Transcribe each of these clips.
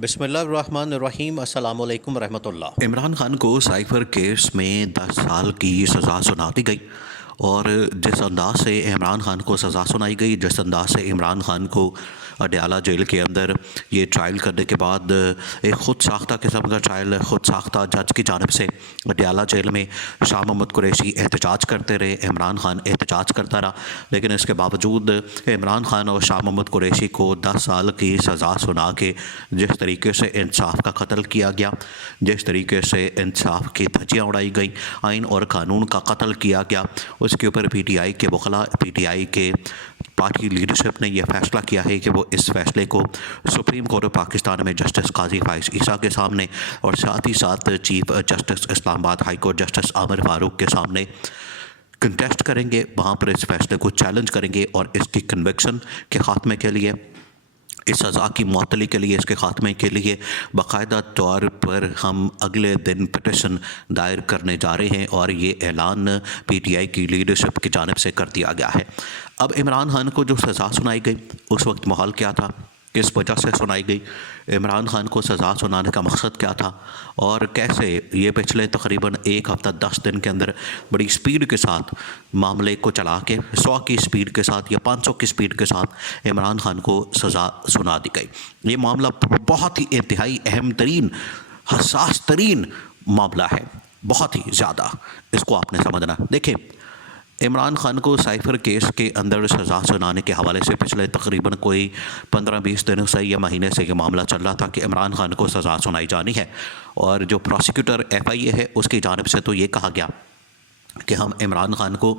बिस्मिल्लाहिर्रहमानिर्रहीम अस्सलाम वालेकुम रहमतुल्लाह। इमरान खान को साइफर केस में 10 साल की सज़ा सुना दी गई और जिस अंदाज से इमरान खान को सज़ा सुनाई गई, जिस अंदाज से इमरान खान को अडयाला जेल के अंदर ये ट्रायल करने के बाद एक ख़ुद साख्ता किस्म का ट्रायल ख़ुद साख्ता जज की जानिब से अडयाला जेल में शाह मोहम्मद कुरैशी एहतजाज करते रहे, इमरान खान एहतजाज करता रहा। लेकिन इसके बावजूद इमरान खान और शाह मोहम्मद कुरैशी को 10 साल की सज़ा सुना के जिस तरीके से इंसाफ का कत्ल किया गया, जिस तरीके से इंसाफ की धज्जियाँ उड़ाई गई, आइन और कानून का कत्ल किया गया, उसके ऊपर पीटीआई के वकला, पीटीआई के पार्टी लीडरशिप ने यह फ़ैसला किया है कि वो इस फ़ैसले को सुप्रीम कोर्ट ऑफ पाकिस्तान में जस्टिस काजी फाइज़ ईसा के सामने और साथ ही साथ chief justice Islamabad high court justice Aamir Farooq के सामने कंटेस्ट करेंगे। वहाँ पर इस फ़ैसले को चैलेंज करेंगे और इसकी कन्विक्शन के ख़ात्मे के लिए, इस सज़ा की मअतली के लिए, इसके ख़ात्मे के लिए बाकायदा तौर पर हम अगले दिन पिटिशन दायर करने जा रहे हैं और ये ऐलान पीटीआई की लीडरशिप की जानिब से कर दिया गया है। अब इमरान खान को जो सज़ा सुनाई गई, उस वक्त माहौल क्या था, किस वजह से सुनाई गई, इमरान खान को सज़ा सुनाने का मकसद क्या था और कैसे ये पिछले तकरीबन 1 हफ़्ता 10 दिन के अंदर बड़ी स्पीड के साथ मामले को चला के 100 की स्पीड के साथ या 500 की स्पीड के साथ इमरान खान को सज़ा सुना दी गई। ये मामला बहुत ही इंतहाई अहम तरीन, हसास तरीन मामला है, बहुत ही ज़्यादा। इसको आपने समझना। देखें, इमरान खान को साइफर केस के अंदर सज़ा सुनाने के हवाले से पिछले तकरीबन कोई 15-20 दिनों से या महीने से ये मामला चल रहा था कि इमरान खान को सज़ा सुनाई जानी है और जो प्रोसिक्यूटर FIA है उसकी जानिब से तो ये कहा गया कि हम इमरान खान को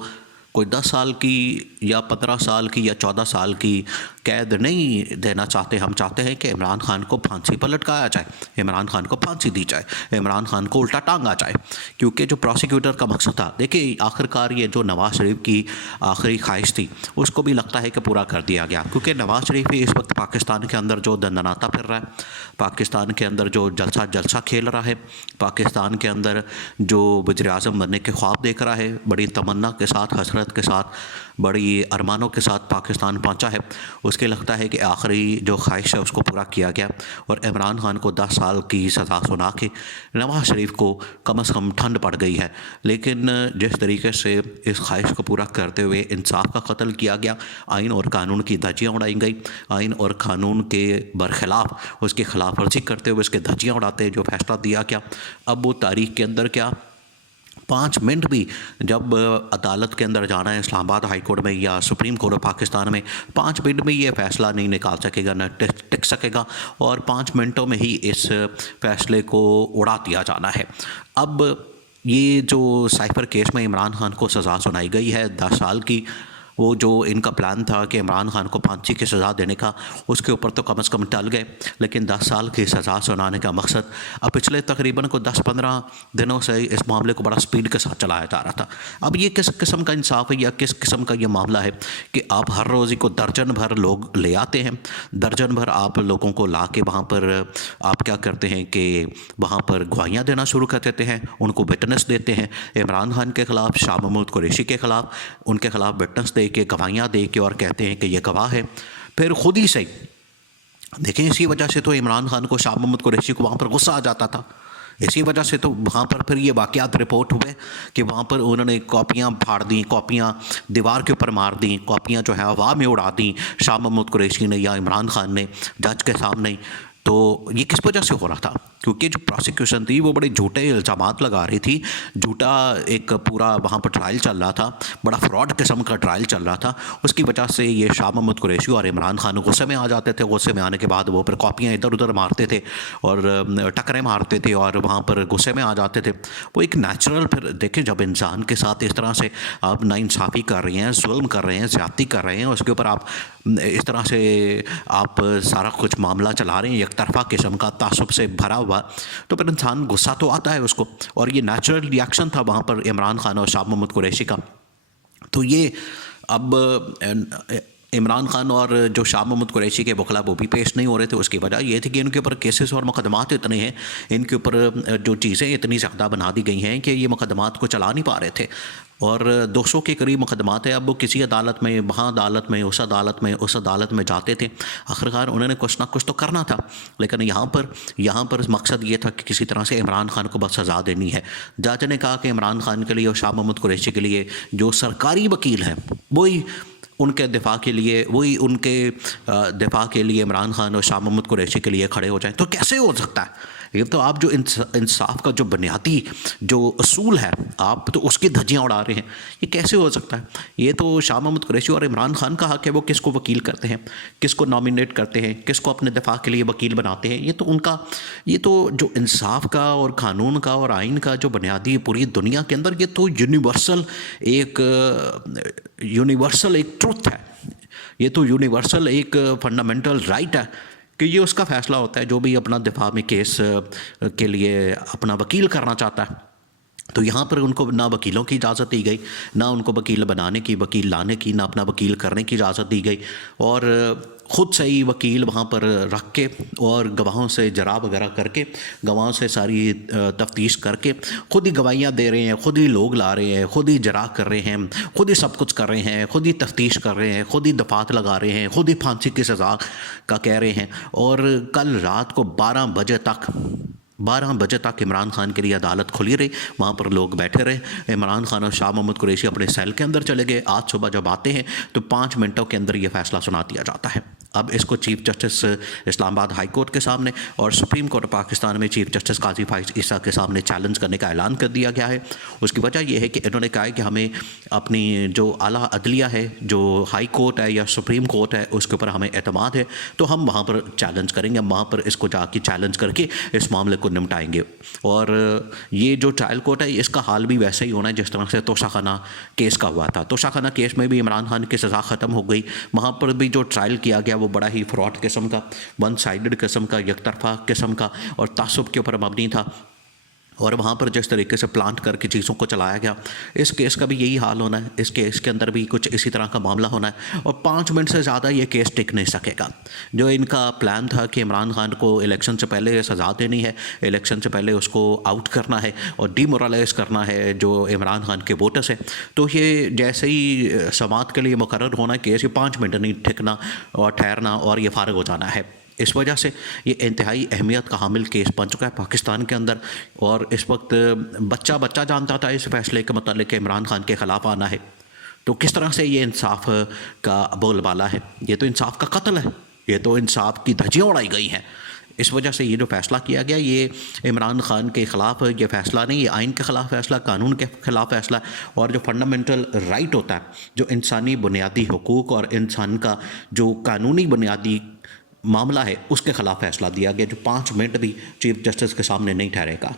कोई 10 साल की या 15 साल की या 14 साल की कैद नहीं देना चाहते। हम चाहते हैं कि इमरान खान को फांसी पर लटकाया जाए, इमरान खान को फांसी दी जाए, इमरान खान को उल्टा टांगा जाए, क्योंकि जो प्रोसिक्यूटर का मकसद था, देखिए आखिरकार ये जो नवाज़ शरीफ की आखिरी ख्वाहिश थी उसको भी लगता है कि पूरा कर दिया गया, क्योंकि नवाज़ शरीफ ही इस वक्त पाकिस्तान के अंदर जो दंदनाता फिर रहा है, पाकिस्तान के अंदर जो जलसा खेल रहा है, पाकिस्तान के अंदर जो वज़ीर-ए-आज़म बनने के ख्वाब देख रहा है, बड़ी तमन्ना के साथ, हसरत के साथ, बड़ी अरमानों के साथ पाकिस्तान पहुंचा है, उसके लगता है कि आखिरी जो ख्वाहिश है उसको पूरा किया गया और इमरान खान को 10 साल की सज़ा सुना के नवाज़ शरीफ को कम से कम ठंड पड़ गई है। लेकिन जिस तरीके से इस ख्वाहिश को पूरा करते हुए इंसाफ का कत्ल किया गया, आइन और कानून की धज्जियाँ उड़ाई गई, आइन और कानून के बरखिलाफ़ उसकी खिलाफ वर्जी करते हुए उसके धज्जियाँ उड़ाते जो फ़ैसला दिया गया, अब वो तारीख के अंदर क्या 5 मिनट भी जब अदालत के अंदर जाना है, इस्लामाबाद हाई कोर्ट में या सुप्रीम कोर्ट ऑफ पाकिस्तान में, 5 मिनट में ये फ़ैसला नहीं निकाल सकेगा, न टिक सकेगा और 5 मिनटों में ही इस फ़ैसले को उड़ा दिया जाना है। अब ये जो साइफर केस में इमरान खान को सज़ा सुनाई गई है 10 साल की, वो जो इनका प्लान था कि इमरान खान को फांसी की सज़ा देने का, उसके ऊपर तो कम से कम टल गए, लेकिन 10 साल की सज़ा सुनाने का मकसद अब पिछले तकरीबन को 10-15 दिनों से इस मामले को बड़ा स्पीड के साथ चलाया जा रहा था। अब ये किस किस्म का इंसाफ है या किस किस्म का ये मामला है कि आप हर रोज़ को दर्जन भर लोग ले आते हैं, दर्जन भर आप लोगों को ला के वहाँ पर आप क्या करते हैं कि वहाँ पर गवाहियाँ देना शुरू कर देते हैं, उनको विटनेस देते हैं इमरान खान के ख़िलाफ़, शाह महमूद कुरैशी के ख़िलाफ़, उनके ख़िलाफ़ विटनेस दे के, गवाहियाँ दे के और कहते हैं कि ये गवाह है। फिर खुद ही से देखें, इसी वजह से तो इमरान खान को, शाह महमूद कुरैशी को वहाँ पर गुस्सा आ जाता था, इसी वजह से तो वहाँ पर फिर ये वाक़यात रिपोर्ट हुए कि वहाँ पर उन्होंने कॉपियाँ फाड़ दी, कॉपियाँ दीवार के ऊपर मार दी, कॉपियाँ जो है हवा में उड़ा दी शाह महमूद कुरैशी ने या इमरान खान ने जज के सामने। तो ये किस वजह से हो रहा था? क्योंकि जो प्रोसिक्यूशन थी वो बड़े झूठे इल्ज़ामात लगा रही थी, झूठा एक पूरा वहाँ पर ट्रायल चल रहा था, बड़ा फ्रॉड किस्म का ट्रायल चल रहा था। उसकी वजह से ये शाह महमूद कुरैशी और इमरान खान गुस्से में आ जाते थे, गुस्से में आने के बाद वो फिर कॉपियाँ इधर उधर मारते थे और टकरे मारते थे और वहाँ पर गुस्से में आ जाते थे। वो एक नेचुरल, फिर देखें जब इंसान के साथ इस तरह से आप नाइंसाफ़ी कर रहे हैं, जुल्म कर रहे हैं, ज़्यादती कर रहे हैं, उसके ऊपर आप इस तरह से आप सारा कुछ मामला चला रहे हैं एक तरफा किस्म का, तासुब से भरा हुआ, तो फिर इंसान गुस्सा तो आता है उसको, और ये नेचुरल रिएक्शन था वहाँ पर इमरान खान और शाह महमूद कुरैशी का। तो ये अब इमरान खान और जो शाह महमूद कुरैशी के वकला वो भी पेश नहीं हो रहे थे। उसकी वजह ये थी कि इनके ऊपर केसेस और मुकदमात इतने हैं, इनके ऊपर जो चीज़ें इतनी ज़्यादा बना दी गई हैं कि ये मुकदमात को चला नहीं पा रहे थे। और 200 के करीब मुकदमात है। अब वो किसी अदालत में, वहाँ अदालत में, उस अदालत में, उस अदालत में जाते थे। आखिरकार उन्होंने कुछ ना कुछ तो करना था, लेकिन यहाँ पर मकसद ये था कि किसी तरह से इमरान खान को बस सज़ा देनी है। जज ने कहा कि इमरान खान के लिए और शाह महमूद कुरैशी के लिए जो सरकारी वकील हैं वही उनके दिफा के लिए, दिफा के लिए इमरान खान और शाह महमूद कुरैशी के लिए खड़े हो जाएं। तो कैसे हो सकता है? ये तो आप जो इंसाफ का जो बुनियादी जो असूल है, आप तो उसकी धज्जियाँ उड़ा रहे हैं। ये कैसे हो सकता है? ये तो शाह महमूद कुरैशी और इमरान खान का हक है, वो किसको वकील करते हैं, किसको नॉमिनेट करते हैं, किसको अपने दिफा के लिए वकील बनाते हैं। ये तो जो इंसाफ का और क़ानून का और आइन का जो बुनियादी पूरी दुनिया के अंदर, ये तो यूनिवर्सल एक ट्रुथ है। ये तो यूनिवर्सल एक फंडामेंटल राइट है कि ये उसका फ़ैसला होता है जो भी अपना दिफा में केस के लिए अपना वकील करना चाहता है। तो यहाँ पर उनको ना वकीलों की इजाज़त दी गई, ना उनको वकील बनाने की, वकील लाने की, ना अपना वकील करने की इजाज़त दी गई। और ख़ुद से ही वकील वहाँ पर रख के और गवाहों से जरा वगैरह करके, गवाहों से सारी तफ्तीश करके ख़ुद ही गवाहियाँ दे रहे हैं, ख़ुद ही लोग ला रहे हैं, ख़ुद ही जरा कर रहे हैं, ख़ुद ही सब कुछ कर रहे हैं, ख़ुद ही तफ्तीश कर रहे हैं, ख़ुद ही दफात लगा रहे हैं, ख़ुद ही फांसी की सज़ा का कह रहे हैं। और कल रात को 12 बजे तक इमरान खान के लिए अदालत खुली रही, वहाँ पर लोग बैठे रहे। इमरान खान और शाह महमूद कुरैशी अपने सेल के अंदर चले गए। आज सुबह जब आते हैं तो 5 मिनटों के अंदर ये फ़ैसला सुना दिया जाता है। अब इसको chief justice Islamabad high court के सामने और सुप्रीम कोर्ट ऑफ पाकिस्तान में चीफ जस्टिस काजी फाइज ईसा के सामने चैलेंज करने का ऐलान कर दिया गया है। उसकी वजह यह है कि इन्होंने कहा है कि हमें अपनी जो आला अदलिया है, जो हाई कोर्ट है या सुप्रीम कोर्ट है, उसके ऊपर हमें एतमाद है, तो हम वहाँ पर चैलेंज करेंगे, हम वहाँ पर इसको जाके चैलेंज करके इस मामले को निपटाएंगे। और ये जो ट्रायल कोर्ट है, इसका हाल भी वैसे ही होना है जिस तरह से तोशाखाना केस का हुआ था। तोशाखाना केस में भी इमरान खान की सज़ा ख़त्म हो गई। वहाँ पर भी जो ट्रायल किया गया वो बड़ा ही फ्रॉड किस्म का, वन साइडेड किस्म का, एकतरफा किस्म का और तासुब के ऊपर मबनी था। और वहाँ पर जिस तरीके से प्लांट करके चीज़ों को चलाया गया, इस केस का भी यही हाल होना है। इस केस के अंदर भी कुछ इसी तरह का मामला होना है और 5 मिनट से ज़्यादा ये केस टिक नहीं सकेगा। जो इनका प्लान था कि इमरान खान को इलेक्शन से पहले सज़ा देनी है, इलेक्शन से पहले उसको आउट करना है और डीमोरलाइज करना है जो इमरान खान के वोटर्स है, तो ये जैसे ही समाअत के लिए मुकर्रर होना केस, ये 5 मिनट नहीं टिकना और ठहरना और ये फ़ारिग हो जाना है। इस वजह से ये इंतहाई अहमियत का हामिल केस बन चुका है पाकिस्तान के अंदर। और इस वक्त बच्चा जानता था इस फैसले के मतलब कि इमरान खान के ख़िलाफ़ आना है, तो किस तरह से ये इंसाफ का बोलबाला है? ये तो इंसाफ का कत्ल है, ये तो इंसाफ की धज्जियाँ उड़ाई गई हैं। इस वजह से ये जो फ़ैसला किया गया, ये इमरान खान के ख़िलाफ़ ये फ़ैसला नहीं, ये आइन के ख़िलाफ़ फ़ैसला, कानून के ख़िलाफ़ फ़ैसला और जो फंडामेंटल राइट होता है, जो इंसानी बुनियादी हुकूक और इंसान का जो कानूनी बुनियादी मामला है, उसके ख़िलाफ़ फ़ैसला दिया गया, जो 5 मिनट भी चीफ जस्टिस के सामने नहीं ठहरेगा।